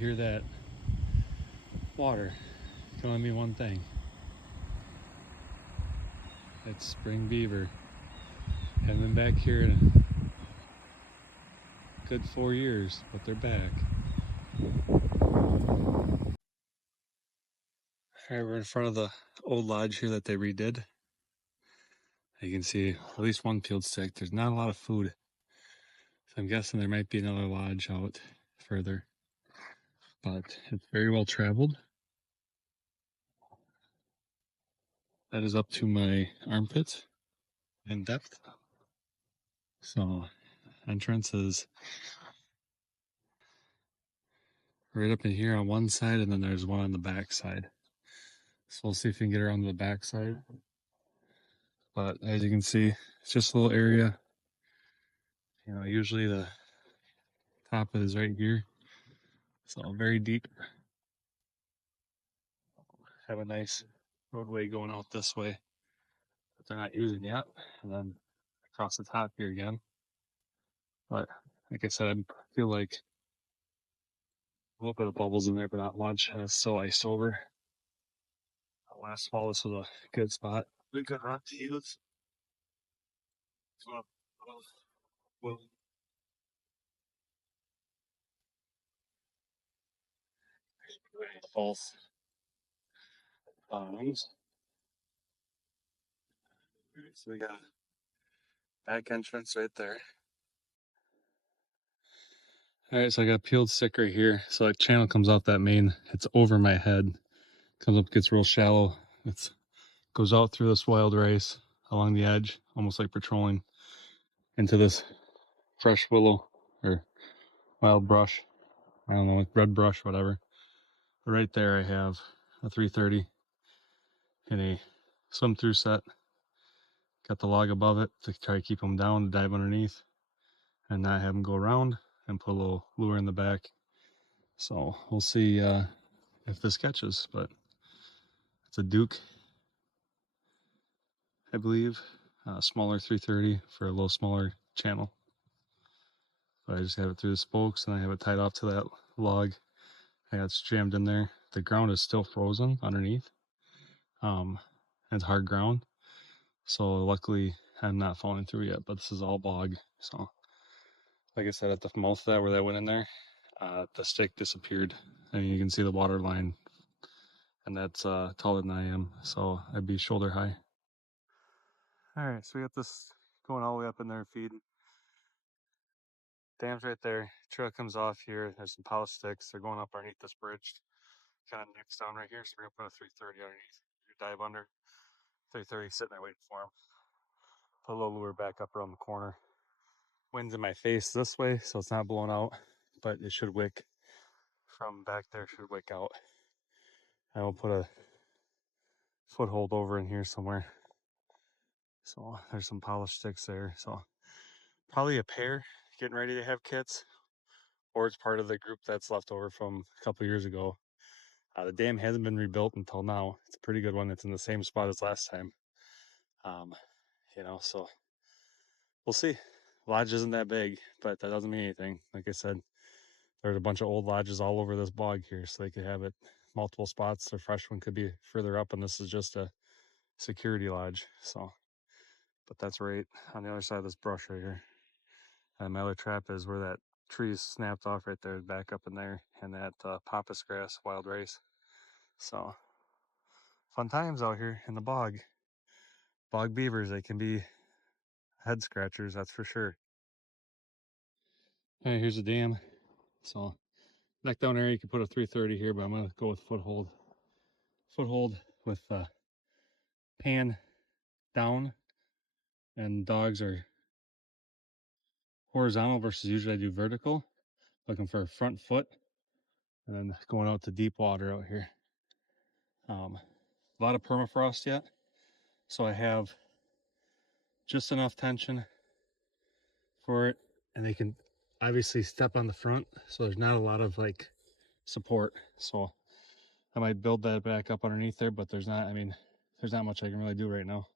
hear that water, it can only mean one thing. It's spring beaver. Haven't been back here in a good 4 years, but they're back. Alright, we're in front of the old lodge here that they redid. You can see at least one peeled stick. There's not a lot of food. So I'm guessing there might be another lodge out further. But it's very well traveled. That is up to my armpits in depth. So entrance is right up in here on one side, and then there's one on the back side. So we'll see if we can get around to the back side. But as you can see, it's just a little area. You know, usually the top is right here. So very deep. Have a nice roadway going out this way that they're not using yet. And then across the top here again. But like I said, I feel like a little bit of bubbles in there, but not much. And it's still iced over. Last fall, this was a good spot. We could run to use. Well, false bottoms. So we got back entrance right there. Alright, so I got a peeled stick right here. So that channel comes off that main. It's over my head. Comes up, gets real shallow. It goes out through this wild rice along the edge, almost like patrolling into this fresh willow or wild brush. I don't know, like red brush, whatever. But right there I have a 330 in a swim through set. Got the log above it to try to keep them down, to dive underneath, and not have them go around, and put a little lure in the back. So we'll see if this catches, but it's a Duke, I believe. Smaller 330 for a little smaller channel. But I just have it through the spokes, and I have it tied off to that log. I got it jammed in there. The ground is still frozen underneath. It's hard ground. So luckily I'm not falling through yet, but this is all bog. So like I said, at the mouth of that, where that went in there, the stick disappeared. And you can see the water line, and that's taller than I am. So I'd be shoulder high. All right, so we got this going all the way up in there feeding. Dam's right there. Trail comes off here. There's some polished sticks. They're going up underneath this bridge. Kind of nicks down right here. So we're gonna put a 330 underneath. You dive under. 330 sitting there waiting for him. Put a little lure back up around the corner. Wind's in my face this way, so it's not blowing out, but it should wick from back there. Should wick out. I will put a foothold over in here somewhere. So there's some polished sticks there. So probably a pair getting ready to have kits, or it's part of the group that's left over from a couple years ago. The dam hasn't been rebuilt until now. It's a pretty good one. It's in the same spot as last time. You know, so we'll see. Lodge isn't that big, but that doesn't mean anything. Like I said, there's a bunch of old lodges all over this bog here, so they could have it multiple spots. The fresh one could be further up, and this is just a security lodge. So, but that's right on the other side of this brush right here. And my other trap is where that tree is snapped off right there, back up in there, and that pampas grass, wild rice. So, fun times out here in the bog. Bog beavers, they can be head scratchers, that's for sure. All right, here's the dam. So, neck down area, you can put a 330 here, but I'm gonna go with foothold. Foothold with pan down, and dogs are horizontal versus usually I do vertical. Looking for a front foot, and then going out to deep water out here. A lot of permafrost yet, so I have just enough tension for it, and they can obviously step on the front, so there's not a lot of like support. So I might build that back up underneath there, but there's not, I mean, there's not much I can really do right now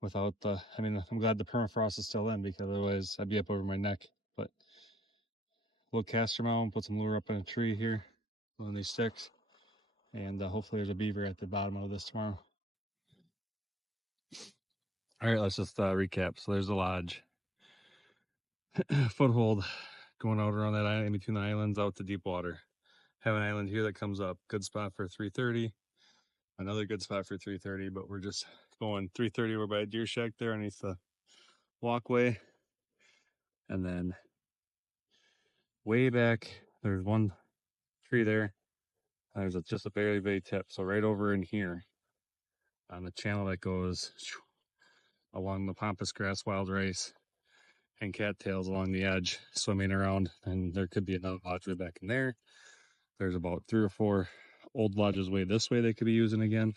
without the, I mean, I'm glad the permafrost is still in, because otherwise I'd be up over my neck. But little caster mount, put some lure up in a tree here. on these sticks, and hopefully there's a beaver at the bottom of this tomorrow. All right, let's just recap. So there's the lodge. Foothold going out around that island, in between the islands, out to deep water. Have an island here that comes up. Good spot for 3:30. Another good spot for 3:30, but we're just going 3:30. We're by a deer shack there underneath the walkway. And then way back, there's one tree there. There's just a very tip. So right over in here on the channel that goes along the pampas grass, wild rice, and cattails along the edge, swimming around. And there could be another lodge way back in there. There's about 3 or 4 old lodges way this way they could be using again.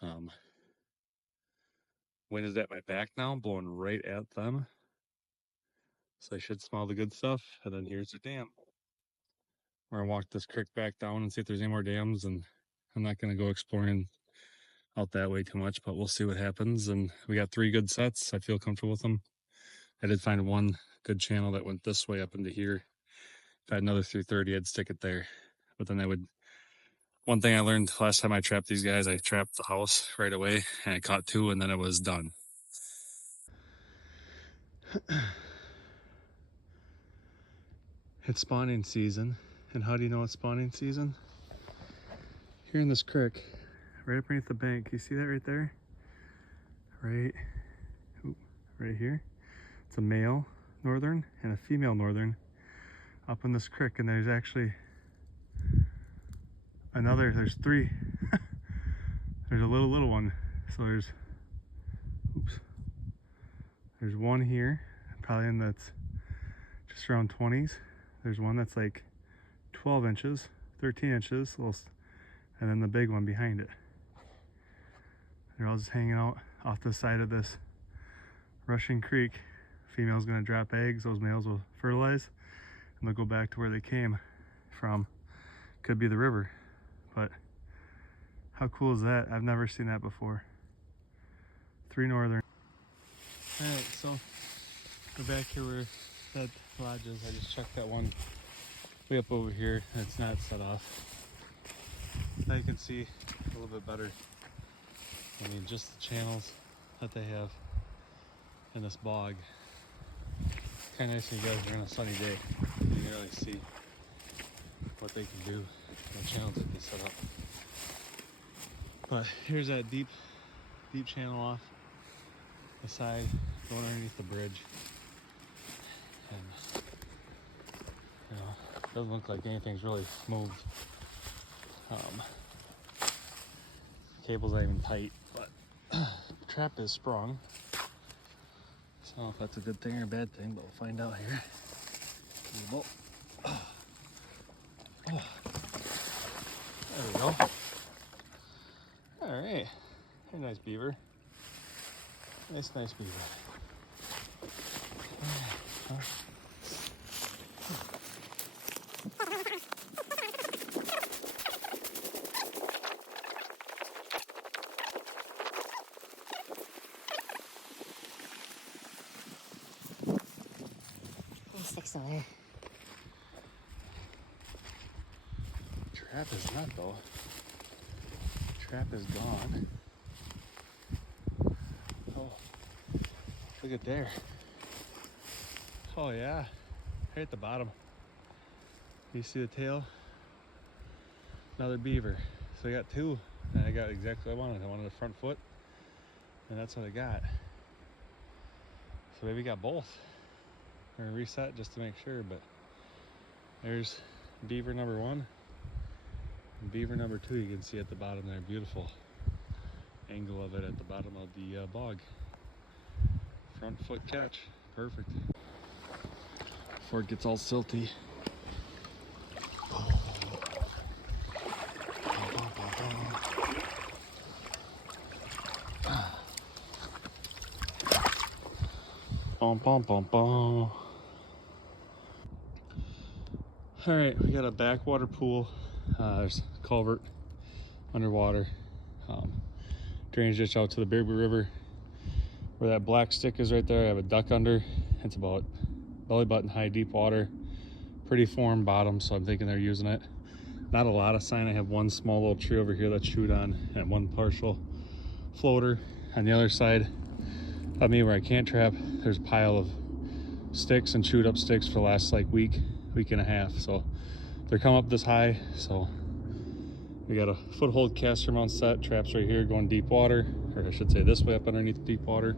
Wind is at my back now, blowing right at them. So I should smell the good stuff. And then here's the dam. We're gonna walk this creek back down and see if there's any more dams. And I'm not gonna go exploring out that way too much, but we'll see what happens. And we got 3 good sets. I feel comfortable with them. I did find one good channel that went this way up into here. If I had another 3:30, I'd stick it there. But then I would. One thing I learned last time I trapped these guys, I trapped the house right away and I caught 2 and then it was done. It's spawning season. And how do you know it's spawning season? Here in this creek, right up underneath the bank, you see that right there? Right here. It's a male northern and a female northern up in this creek, and there's actually there's 3. There's a little one. So there's one here, probably that's just around 20s. There's one that's like 12 inches, 13 inches, and then the big one behind it. They're all just hanging out off the side of this rushing creek. Female's gonna drop eggs, those males will fertilize, and they'll go back to where they came from. Could be the river, but how cool is that? I've never seen that before. 3 northern. All right, so we're back here where that lodge is. I just checked that one way up over here, and it's not set off. Now you can see a little bit better. I mean, just the channels that they have in this bog. Kind of nice when you guys are on a sunny day. You can really see what they can do, the channels that they set up. But here's that deep channel off the side, going underneath the bridge. And, you know, it doesn't look like anything's really moved. Cable's not even tight, but the trap is sprung. So I don't know if that's a good thing or a bad thing, but we'll find out here. There we go. All right, very nice beaver. Nice beaver. Sticks over there. Trap is not though. Trap is gone. Oh, look at there. Oh yeah, right at the bottom. You see the tail? Another beaver. So I got 2, and I got exactly what I wanted. I wanted the front foot, and that's what I got. So maybe got both. We're gonna reset just to make sure, but there's beaver number 1 and beaver number 2. You can see at the bottom there, beautiful angle of it at the bottom of the bog. Front foot catch, perfect. Before it gets all silty. Bum, bum, bum, bum. All right, we got a backwater pool. There's a culvert underwater. Drainage ditch out to the Bear River. Where that black stick is right there, I have a duck under. It's about belly button high, deep water. Pretty formed bottom, so I'm thinking they're using it. Not a lot of sign. I have one small little tree over here that's chewed on and one partial floater. On the other side of me where I can't trap, there's a pile of sticks and chewed up sticks for the last like week and a half. So they're coming up this high. So we got a foothold caster mount set, traps right here going deep water, or I should say this way up underneath deep water,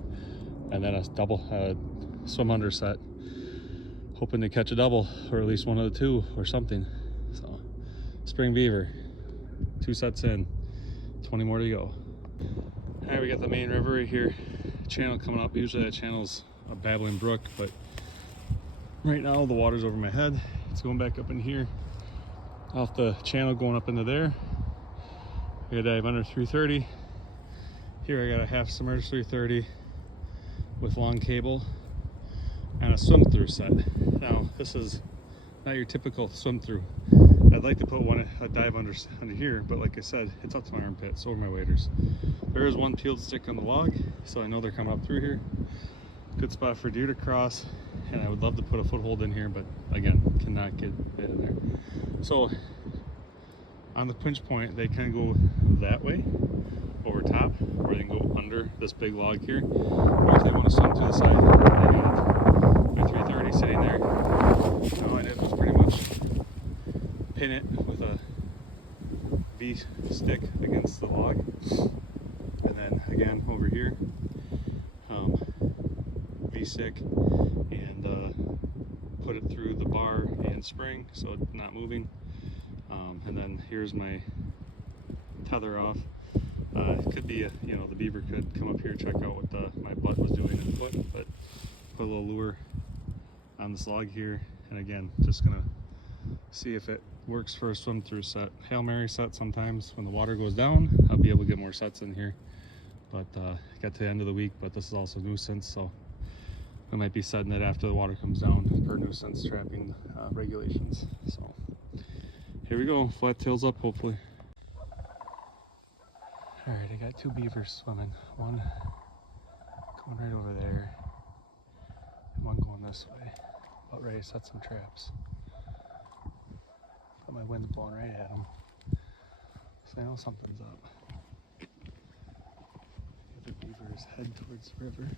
and then a double swim under set, hoping to catch a double or at least one of the two or something. So spring beaver, 2 sets in, 20 more to go. All right, we got the main river right here, channel coming up. Usually that channel's a babbling brook, but right now the water's over my head. It's going back up in here, off the channel going up into there. I gotta dive under 330. Here I got a half submerged 330 with long cable and a swim through set. Now this is not your typical swim through. I'd like to put a dive under here, but like I said, it's up to my armpit, it's over my waders. There is one peeled stick on the log, so I know they're coming up through here. Good spot for deer to cross, and I would love to put a foothold in here, but again, cannot get it in there. So on the pinch point, they kind of go that way over top, or they can go under this big log here, or if they want to swim to the side. I got my 330 sitting there. All I did was pretty much pin it with a V stick against the log, and then again over here, V stick, and put it through the bar and spring so it's not moving. And then here's my tether off. It could be the beaver could come up here, check out what my butt was doing at the foot, but put a little lure on this log here, and again, just gonna see if it works for a swim through set. Hail Mary set, sometimes when the water goes down, I'll be able to get more sets in here. But got to the end of the week, but this is also nuisance, so I might be setting it after the water comes down per nuisance trapping regulations. So here we go, flat tails up hopefully. All right, I got 2 beavers swimming. One going right over there, and one going this way. About ready to set some traps. But my wind's blowing right at them, so I know something's up. The beavers head towards the river.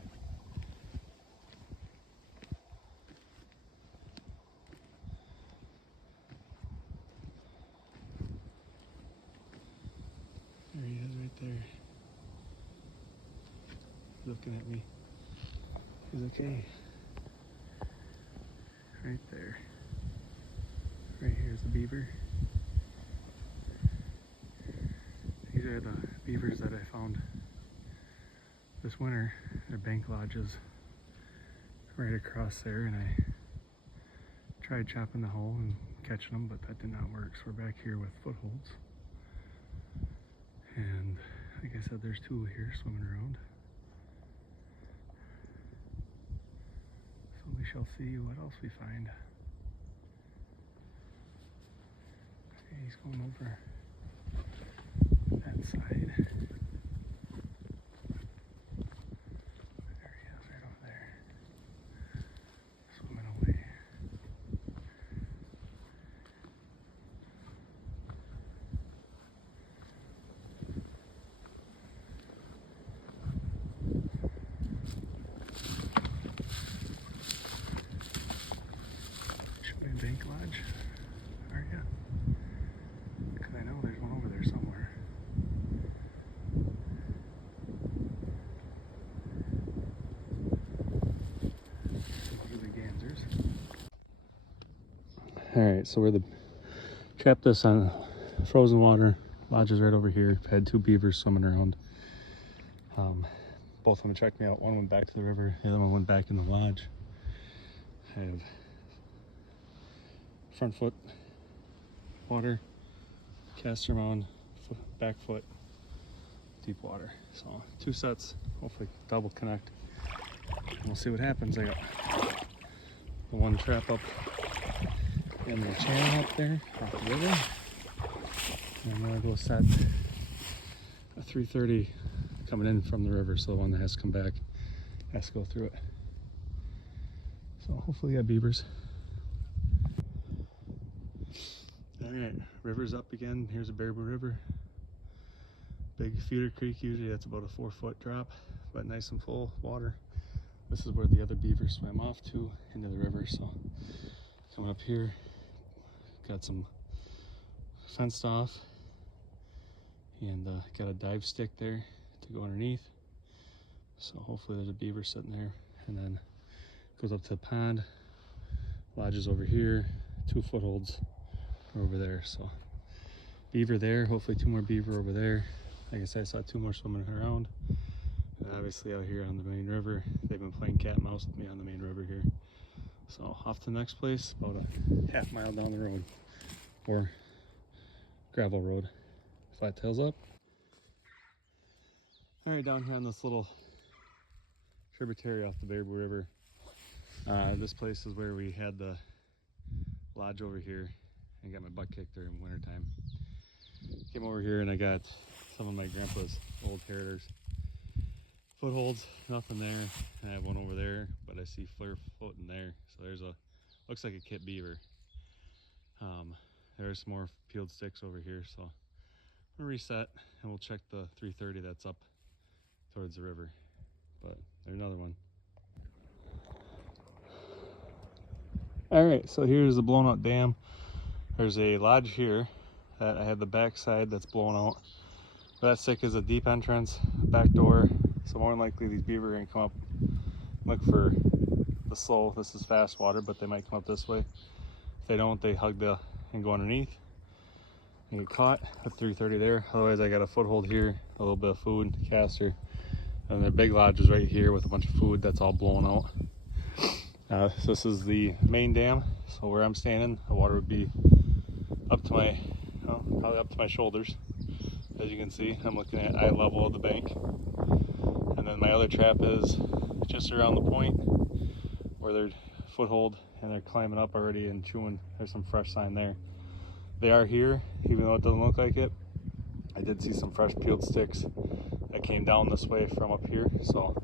There he is right there. Looking at me. He's okay. Right there. Right here's the beaver. These are the beavers that I found this winter. They're bank lodges right across there, and I tried chopping the hole and catching them, but that did not work. So we're back here with footholds. And like I said, there's 2 here swimming around. So we shall see what else we find. Okay, he's going over that side. There he is, right over there. Swimming away. Bank lodge, are ya? Because I know there's one over there somewhere. Those are the gansers. Alright, so we're trapped this on frozen water. Lodge is right over here. I've had 2 beavers swimming around. Both of them checked me out. One went back to the river, the other one went back in the lodge. I have front foot water, caster mount, back foot, deep water. So 2 sets, hopefully double connect. And we'll see what happens. I got the one trap up in the channel up there off the river. And I'm gonna go set a 330 coming in from the river, so the one that has to come back has to go through it. So hopefully I got beavers. Alright, river's up again. Here's a Baraboo River. Big feeder creek, usually that's about a 4-foot drop, but nice and full water. This is where the other beavers swam off to into the river. So coming up here, got some fenced off, and got a dive stick there to go underneath. So hopefully there's a beaver sitting there, and then goes up to the pond, lodges over here, 2 footholds over there. So beaver there, hopefully 2 more beaver over there. Like I said, I saw 2 more swimming around. And obviously out here on the main river, they've been playing cat and mouse with me on the main river here. So off to the next place, about a half mile down the road, or gravel road. Flat tails up. All right, down here on this little tributary off the Baraboo River. This place is where we had the lodge over here and got my butt kicked during wintertime. Came over here and I got some of my grandpa's old Terriers. Footholds, nothing there. I have one over there, but I see flare floating there. So there's a, looks like a kit beaver. There's some more peeled sticks over here. So I'm gonna reset and we'll check the 330 that's up towards the river. But there's another one. All right, so here's the blown out dam. There's a lodge here that I had the back side that's blown out. That stick is a deep entrance, back door. So more than likely these beaver are gonna come up, look for the slow. This is fast water, but they might come up this way. If they don't, they hug the and go underneath and get caught with 330 there. Otherwise I got a foothold here, a little bit of food, caster. And the big lodge is right here with a bunch of food that's all blown out. So this is the main dam. So where I'm standing, the water would be up to my, well, probably up to my shoulders. As you can see, I'm looking at eye level of the bank. And then my other trap is just around the point where they're foothold and they're climbing up already and chewing. There's some fresh sign there. They are here, even though it doesn't look like it. I did see some fresh peeled sticks that came down this way from up here. So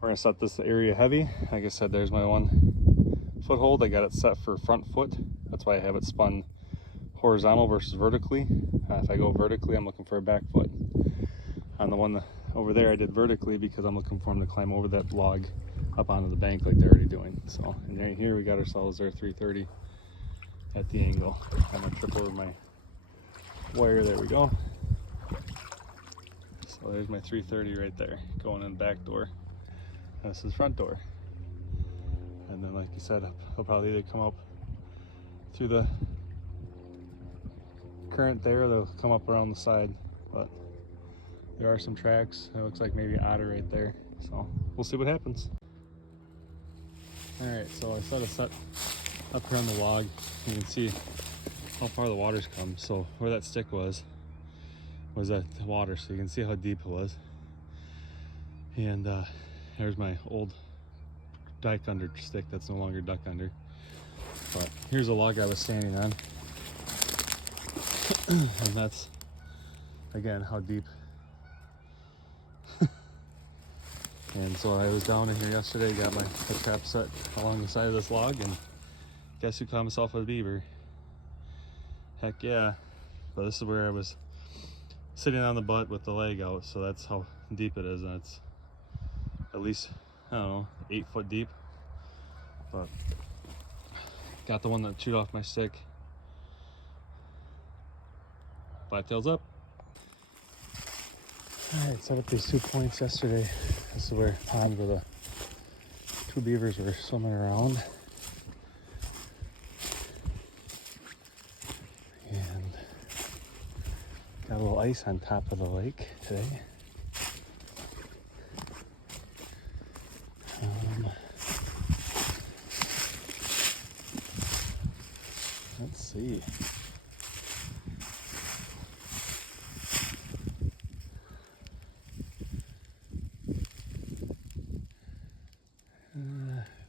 we're gonna set this area heavy. Like I said, there's my one foothold. I got it set for front foot. That's why I have it spun horizontal versus vertically. If I go vertically, I'm looking for a back foot. On the one over there, I did vertically because I'm looking for them to climb over that log up onto the bank like they're already doing. So, and right here we got ourselves our 330 at the angle. I'm gonna trip over my wire. There we go. So there's my 330 right there, going in back door. And this is front door. And then, like you said, he'll probably either come up through the current there, or they'll come up around the side. But there are some tracks. It looks like maybe otter right there. So we'll see what happens. All right, so I set a set up here on the log. You can see how far the water's come. So where that stick was at the water, so you can see how deep it was. And there's my old duck under stick that's no longer duck under. But here's a log I was standing on. And that's, again, how deep. And so I was down in here yesterday, got my trap set along the side of this log, and guess who caught himself with a beaver? Heck yeah. But this is where I was sitting on the butt with the leg out, so that's how deep it is, and it's at least, I don't know, 8 foot deep. But got the one that chewed off my stick. Flat tails up. All right, set up these 2 points yesterday. This is where pond where the 2 beavers were swimming around. And got a little ice on top of the lake today. Let's see.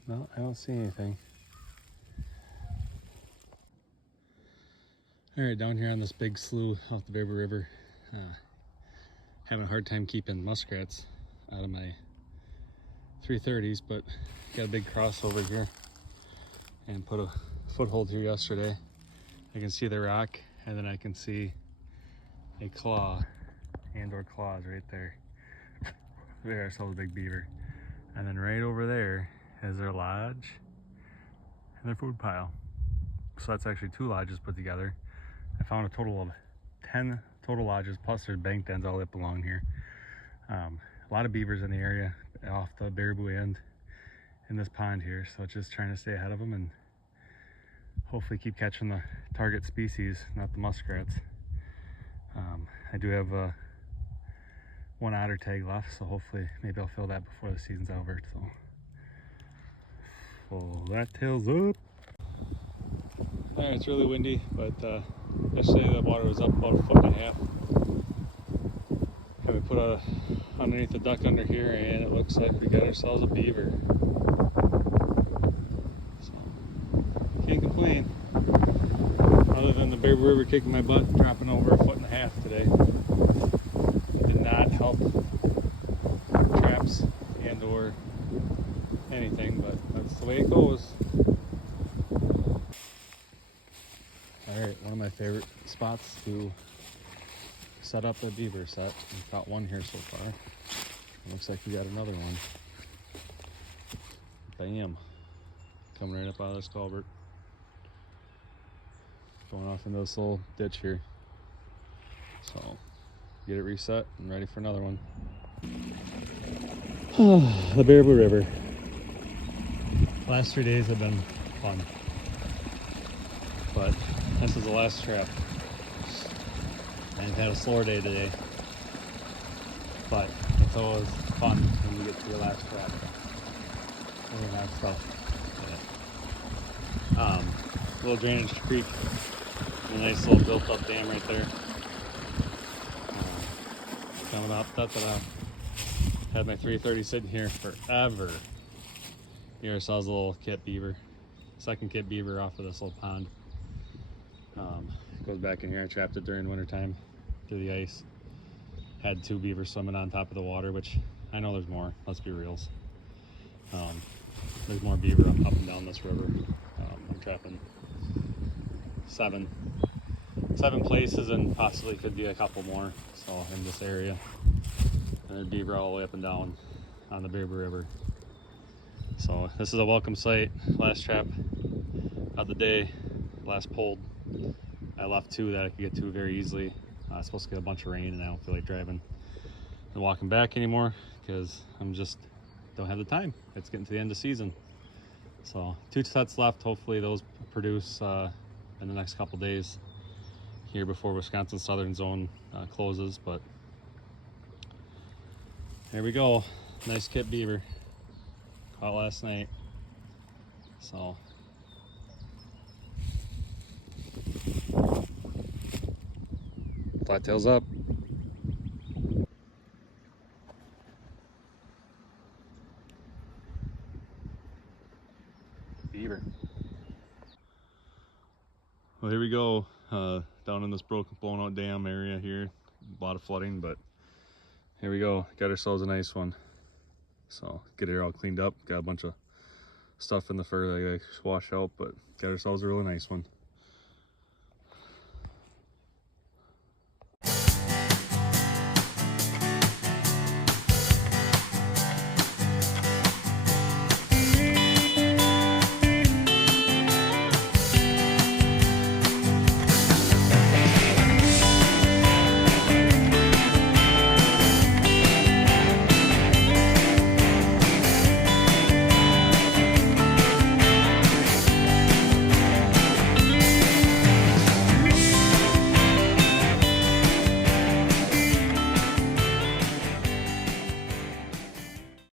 No, I don't see anything. All right, down here on this big slough off the Baraboo River, having a hard time keeping muskrats out of my 330s, but got a big crossover here and put a foothold here yesterday. I can see the rock, and then I can see a claw and/or claws right there. There, ourselves a big beaver. And then right over there is their lodge and their food pile. So that's actually 2 lodges put together. I found a total of 10 total lodges, plus there's bank dens all up along here. A lot of beavers in the area off the Baraboo end in this pond here, so it's just trying to stay ahead of them and hopefully keep catching the target species, not the muskrats. I do have 1 otter tag left, so hopefully maybe I'll fill that before the season's over. So pull that tails up. Alright, it's really windy, but yesterday the water was up about 1.5 feet. And we put underneath the duck under here, and it looks like we got ourselves a beaver. So, can't complain. Other than the Baraboo River kicking my butt, dropping over 1.5 feet today. It did not help traps and or anything, but that's the way it goes. Alright, one of my favorite spots to set up a beaver set. We've got 1 here so far. It looks like we got another one. Bam. Coming right up out of this culvert. Going off into this little ditch here. So, get it reset and ready for another one. The Baraboo River. Last 3 days have been fun. But this is the last trap. And had a slower day today. But it's always fun when you get to your last trap. Really nice stuff. Little drainage creek. A nice little built up dam right there. Coming up, had my 330 sitting here forever. Here I saw a little kit beaver. Second kit beaver off of this little pond. Goes back in here. I trapped it during winter time through the ice. Had 2 beavers swimming on top of the water, which I know there's more. Let's be reals. There's more beaver up and down this river. I'm trapping 7 places, and possibly could be a couple more. So in this area, and there's beaver all the way up and down on the Baraboo River. So this is a welcome sight. Last trap of the day, last pulled. I left 2 that I could get to very easily. I was supposed to get a bunch of rain, and I don't feel like driving and walking back anymore because I'm just don't have the time. It's getting to the end of season. So 2 sets left. Hopefully those produce in the next couple days here before Wisconsin Southern Zone closes. But here we go. Nice kit beaver. Caught last night. So flat tails up. Beaver. Well, here we go. Down in this blown out dam area here. A lot of flooding, but here we go. Got ourselves a nice one. So get it all cleaned up. Got a bunch of stuff in the fur that I wash out, but got ourselves a really nice one.